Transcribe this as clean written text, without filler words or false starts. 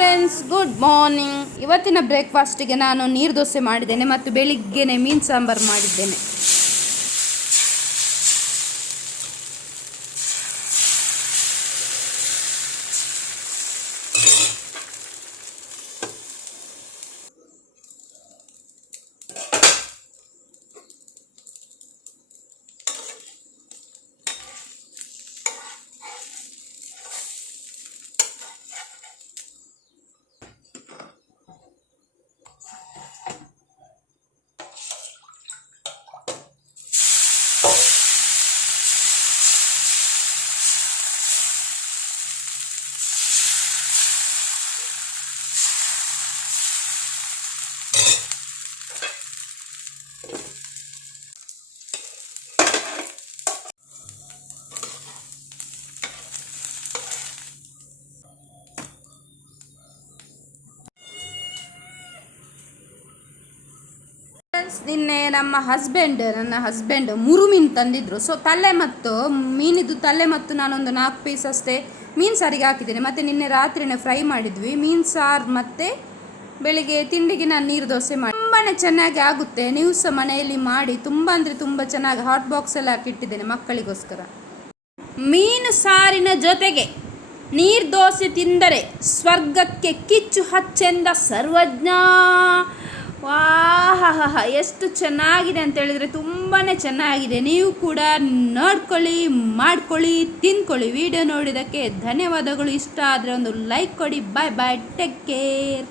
Friends, good morning. ಇವತ್ತಿನ ಬ್ರೇಕ್ಫಾಸ್ಟಿಗೆ ನಾನು ನೀರು ದೋಸೆ ಮಾಡಿದ್ದೇನೆ ಮತ್ತು ಬೆಳಿಗ್ಗೆನೆ ಮೀನು ಸಾಂಬಾರು ಮಾಡಿದ್ದೇನೆ. ನಿನ್ನೆ ನನ್ನ ಹಸ್ಬೆಂಡ್ ಮುರು ಮೀನು ತಂದಿದ್ರು. ಸೊ ಮೀನಿದ್ದು ತಲೆ ಮತ್ತು ನಾನೊಂದು 4 ಪೀಸ್ ಅಷ್ಟೇ ಮೀನು ಸಾರಿಗೆ ಹಾಕಿದ್ದೇನೆ. ಮತ್ತು ನಿನ್ನೆ ರಾತ್ರಿನೇ ಫ್ರೈ ಮಾಡಿದ್ವಿ ಮೀನು ಸಾರು. ಮತ್ತು ಬೆಳಿಗ್ಗೆ ತಿಂಡಿಗೆ ನಾನು ನೀರು ದೋಸೆ ಮಾಡಿ ತುಂಬಾ ಚೆನ್ನಾಗಿ ಆಗುತ್ತೆ. ನೀವು ಸಹ ಮನೆಯಲ್ಲಿ ಮಾಡಿ. ತುಂಬ ಅಂದರೆ ತುಂಬ ಚೆನ್ನಾಗಿ ಹಾಟ್ ಬಾಕ್ಸಲ್ಲಿ ಹಾಕಿಟ್ಟಿದ್ದೇನೆ ಮಕ್ಕಳಿಗೋಸ್ಕರ. ಮೀನು ಸಾರಿನ ಜೊತೆಗೆ ನೀರು ದೋಸೆ ತಿಂದರೆ ಸ್ವರ್ಗಕ್ಕೆ ಕಿಚ್ಚು ಹಚ್ಚೆಂದ ಸರ್ವಜ್ಞ. ವಾಹ, ಎಷ್ಟು ಚೆನ್ನಾಗಿದೆ ಅಂತ ಹೇಳಿದರೆ ತುಂಬಾ ಚೆನ್ನಾಗಿದೆ. ನೀವು ಕೂಡ ನೋಡ್ಕೊಳ್ಳಿ, ಮಾಡ್ಕೊಳ್ಳಿ, ತಿನ್ಕೊಳ್ಳಿ. ವಿಡಿಯೋ ನೋಡಿದ್ದಕ್ಕೆ ಧನ್ಯವಾದಗಳು. ಇಷ್ಟ ಆದರೆ ಒಂದು ಲೈಕ್ ಕೊಡಿ. ಬಾಯ್ ಬಾಯ್, ಟೇಕ್ ಕೇರ್.